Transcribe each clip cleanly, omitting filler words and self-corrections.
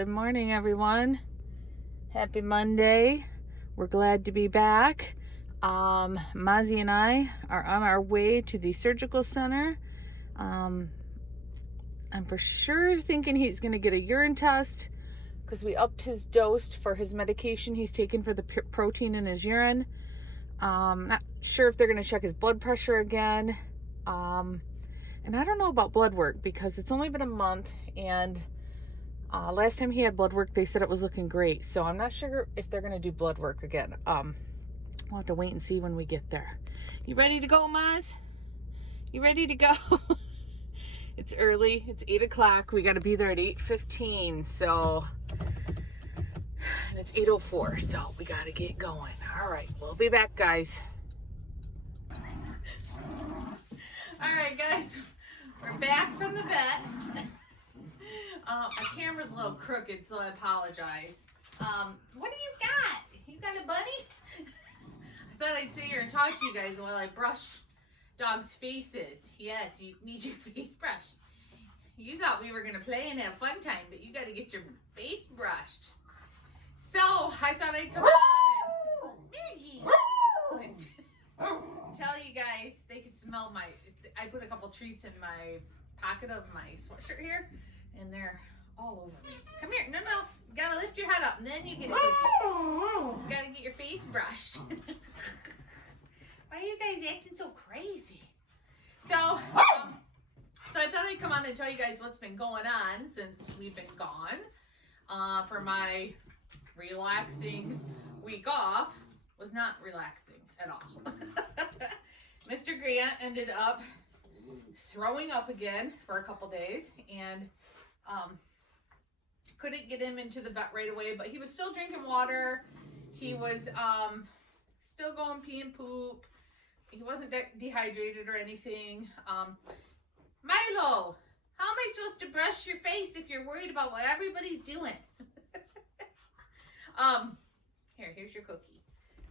Good morning, everyone. Happy Monday. We're glad to be back. Mozzie and I are on our way to the surgical center. I'm for sure thinking he's going to get a urine test because we upped his dose for his medication he's taken for the protein in his urine. Not sure if they're going to check his blood pressure again. And I don't know about blood work because it's only been a month, and last time he had blood work, they said it was looking great. So I'm not sure if they're going to do blood work again. We'll have to wait and see when we get there. You ready to go, Maz? You ready to go? It's early. It's 8 o'clock. We got to be there at 8:15. So, and it's 8:04. So we got to get going. All right. We'll be back, guys. All right, guys. We're back from the vet. My camera's a little crooked, so I apologize. What do you got? You got a bunny? I thought I'd sit here and talk to you guys while I brush dogs' faces. Yes, you need your face brushed. You thought we were going to play and have fun time, but you got to get your face brushed. So, I thought I'd come on and Miggy, and tell you guys they could smell I put a couple treats in my pocket of my sweatshirt here, and they're all over me. Come here. No. You gotta lift your head up, and then you get a cookie. You gotta get your face brushed. Why are you guys acting so crazy? So I thought I'd come on and tell you guys what's been going on since we've been gone. For my relaxing week off, was not relaxing at all. Mr. Grant ended up throwing up again for a couple days, and couldn't get him into the vet right away, but he was still drinking water. He was still going pee and poop. He wasn't dehydrated or anything. Milo, how am I supposed to brush your face if you're worried about what everybody's doing? Here's your cookie.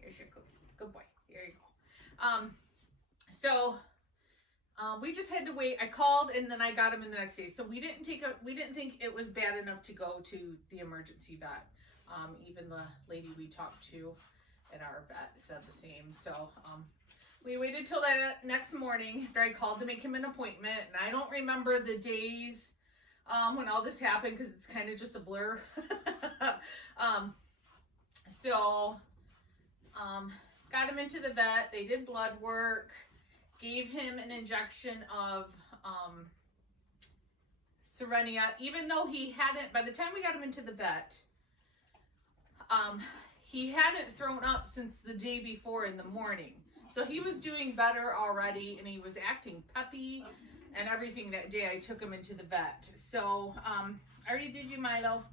Here's your cookie. Good boy. Here you go. We just had to wait. I called and then I got him in the next day. So we didn't think it was bad enough to go to the emergency vet. Even the lady we talked to at our vet said the same. So we waited till that next morning after I called to make him an appointment. And I don't remember the days when all this happened because it's kind of just a blur. Got him into the vet. They did blood work. Gave him an injection of Serenia, even though he hadn't, by the time we got him into the vet, he hadn't thrown up since the day before in the morning. So he was doing better already, and he was acting peppy and everything that day I took him into the vet. So I already did you, Milo.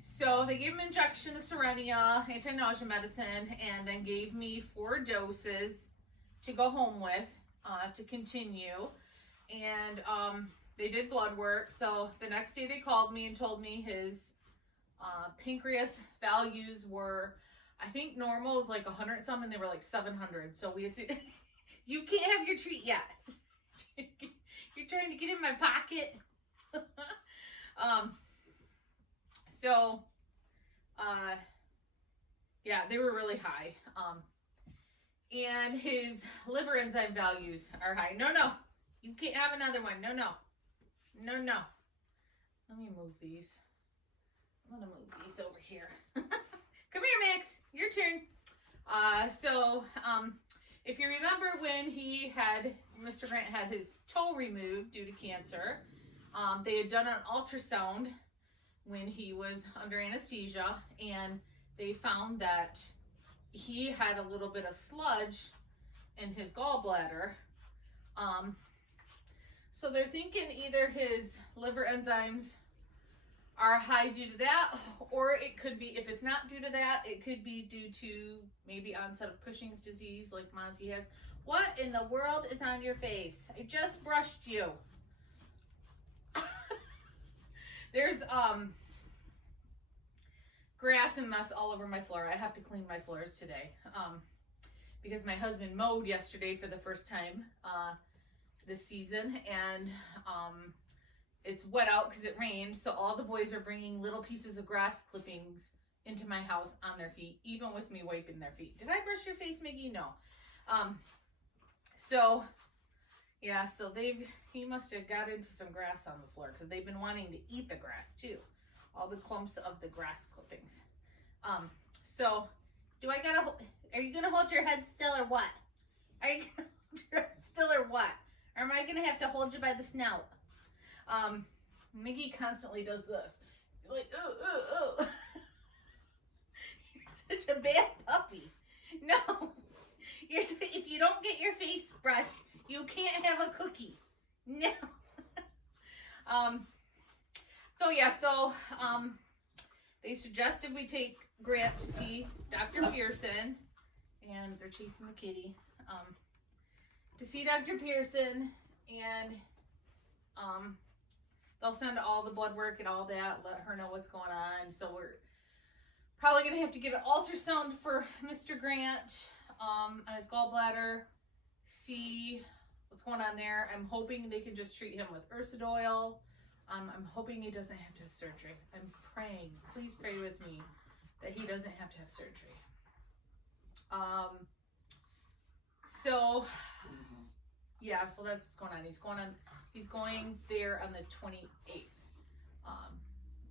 So they gave him an injection of Serenia, anti-nausea medicine, and then gave me 4 doses to go home with to continue. And they did blood work. So the next day they called me and told me his pancreas values were, I think normal is like 100 some, and they were like 700. So we assumed, you can't have your treat yet. You're trying to get in my pocket. Yeah, they were really high. And his liver enzyme values are high. No, you can't have another one. No. Let me move these. I'm gonna move these over here. Come here, Max. Your turn. If you remember when Mr. Grant had his toe removed due to cancer, they had done an ultrasound when he was under anesthesia, and they found that he had a little bit of sludge in his gallbladder. So they're thinking either his liver enzymes are high due to that, or it could be, if it's not due to that, it could be due to maybe onset of Cushing's disease like Mozzie has. What in the world is on your face? I just brushed you. There's grass and mess all over my floor. I have to clean my floors today because my husband mowed yesterday for the first time this season, and it's wet out because it rained, so all the boys are bringing little pieces of grass clippings into my house on their feet, even with me wiping their feet. Did I brush your face, Miggy? No. So yeah, so he must have got into some grass on the floor because they've been wanting to eat the grass too. All the clumps of the grass clippings. So are you gonna hold your head still or what? Are you gonna hold your head still or what? Or am I gonna have to hold you by the snout? Miggy constantly does this. He's like, oh. You're such a bad puppy. No. If you don't get your face brushed, you can't have a cookie. No. They suggested we take Grant to see Dr. Pearson, and they're chasing the kitty, to see Dr. Pearson, and they'll send all the blood work and all that, let her know what's going on. So we're probably going to have to give an ultrasound for Mr. Grant on his gallbladder, see what's going on there. I'm hoping they can just treat him with Ursid oil. I'm hoping he doesn't have to have surgery. I'm praying. Please pray with me that he doesn't have to have surgery. So that's what's going on. He's going there on the 28th.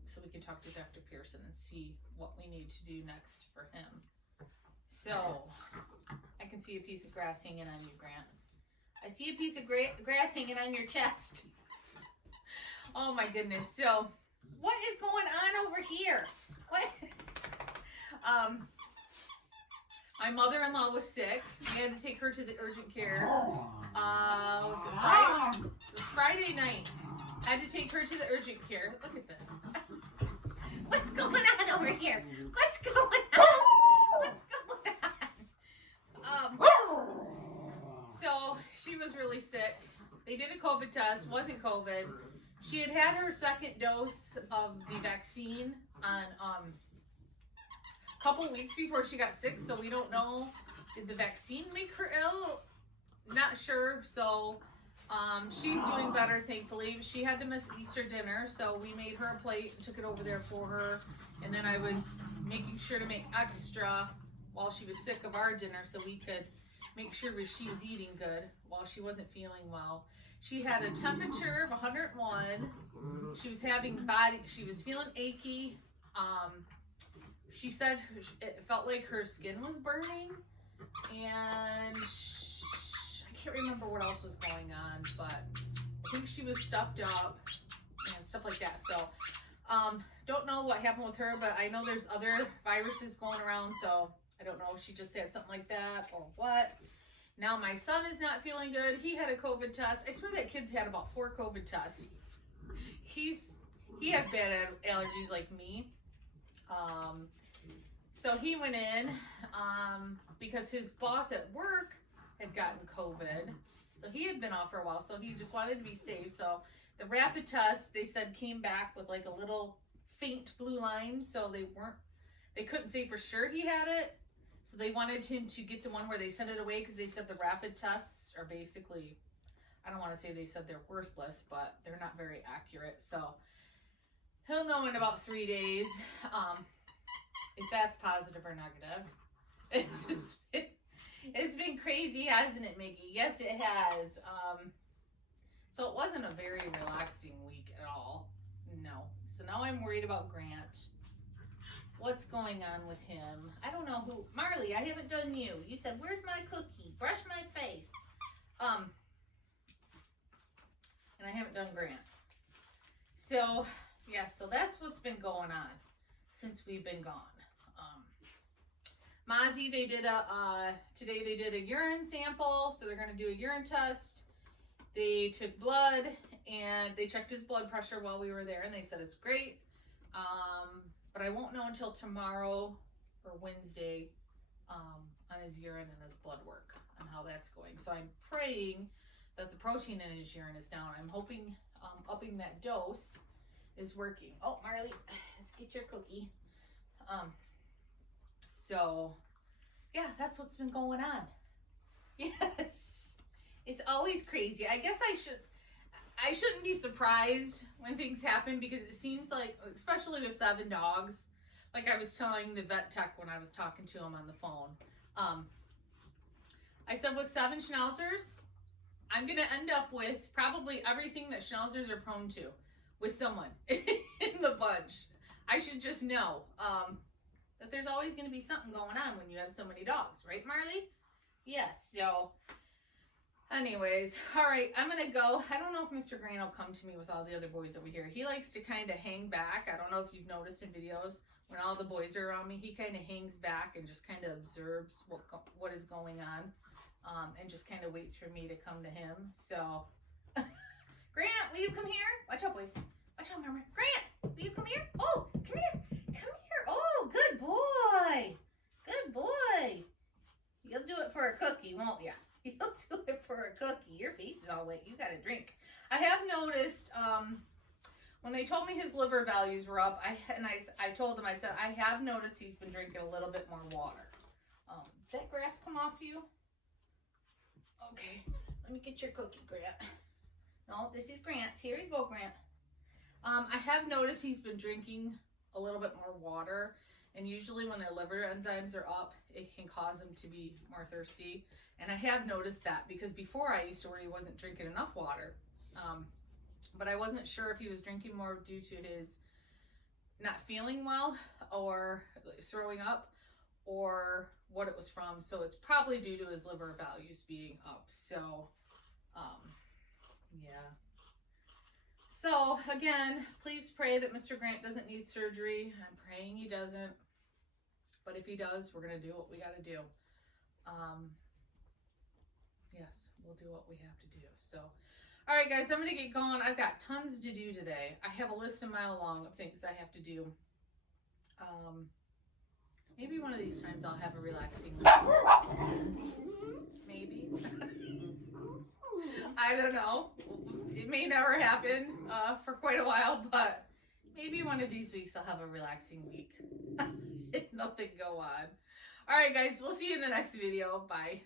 So we can talk to Dr. Pearson and see what we need to do next for him. So I can see a piece of grass hanging on you, Grant. I see a piece of grass hanging on your chest. Oh my goodness. So what is going on over here? What? My mother-in-law was sick. We had to take her to the urgent care. It was Friday night. Had to take her to the urgent care. Look at this. What's going on over here? What's going on? What's going on? So she was really sick. They did a COVID test. Wasn't COVID. She had her second dose of the vaccine on a couple weeks before she got sick, so we don't know. Did the vaccine make her ill? Not sure. So she's doing better, thankfully. She had to miss Easter dinner, so we made her a plate and took it over there for her. And then I was making sure to make extra while she was sick of our dinner so we could make sure she was eating good while she wasn't feeling well. She had a temperature of 101. She was feeling achy. She said it felt like her skin was burning, and I can't remember what else was going on, but I think she was stuffed up and stuff like that. So don't know what happened with her, but I know there's other viruses going around, so I don't know if she just had something like that or what. Now my son is not feeling good. He had a COVID test. I swear that kid's had about 4 COVID tests. He has bad allergies like me. So he went in because his boss at work had gotten COVID. So he had been off for a while, so he just wanted to be safe. So the rapid test, they said, came back with like a little faint blue line, so they couldn't say for sure he had it. So they wanted him to get the one where they sent it away because they said the rapid tests are basically, I don't want to say they said they're worthless, but they're not very accurate. So he'll know in about 3 days if that's positive or negative. It's been crazy, hasn't it, Miggy? Yes, it has. So it wasn't a very relaxing week at all. No. So now I'm worried about Grant. What's going on with him? I don't know who. Marley, I haven't done you. You said, where's my cookie? Brush my face. And I haven't done Grant. So, yeah, so that's what's been going on since we've been gone. Mozzie, today they did a urine sample, so they're going to do a urine test. They took blood, and they checked his blood pressure while we were there, and they said it's great. But I won't know until tomorrow or Wednesday on his urine and his blood work and how that's going. So I'm praying that the protein in his urine is down. I'm hoping upping that dose is working. Oh, Marley, let's get your cookie. So, yeah, that's what's been going on. Yes, it's always crazy. I guess I shouldn't be surprised when things happen because it seems like, especially with 7 dogs, like I was telling the vet tech when I was talking to him on the phone, I said with 7 Schnauzers, I'm going to end up with probably everything that Schnauzers are prone to with someone in the bunch. I should just know that there's always going to be something going on when you have so many dogs, right, Marley? Yes, so anyways, all right, I'm going to go. I don't know if Mr. Grant will come to me with all the other boys over here. He likes to kind of hang back. I don't know if you've noticed in videos when all the boys are around me, he kind of hangs back and just kind of observes what is going on and just kind of waits for me to come to him. So, Grant, will you come here? Watch out, boys. Watch out, Mama. Grant, will you come here? Oh, come here. Come here. Oh, good boy. Good boy. You'll do it for a cookie, won't you? You'll do it for a cookie. Your face is all wet. You got a drink. I have noticed when they told me his liver values were up, I told him, I said, I have noticed he's been drinking a little bit more water. Did that grass come off you? Okay, let me get your cookie, Grant. No, this is Grant's. Here you go, Grant. I have noticed he's been drinking a little bit more water, and usually when their liver enzymes are up, it can cause them to be more thirsty. And I have noticed that because before I used to worry he wasn't drinking enough water. But I wasn't sure if he was drinking more due to his not feeling well or throwing up or what it was from. So it's probably due to his liver values being up. So, yeah. So again, please pray that Mr. Grant doesn't need surgery. I'm praying he doesn't. But if he does, we're going to do what we got to do. Yes, we'll do what we have to do. So, all right, guys, I'm going to get going. I've got tons to do today. I have a list a mile long of things I have to do. Maybe one of these times I'll have a relaxing week. Maybe. I don't know. It may never happen for quite a while, but maybe one of these weeks I'll have a relaxing week. Nothing go on. All right, guys, we'll see you in the next video. Bye.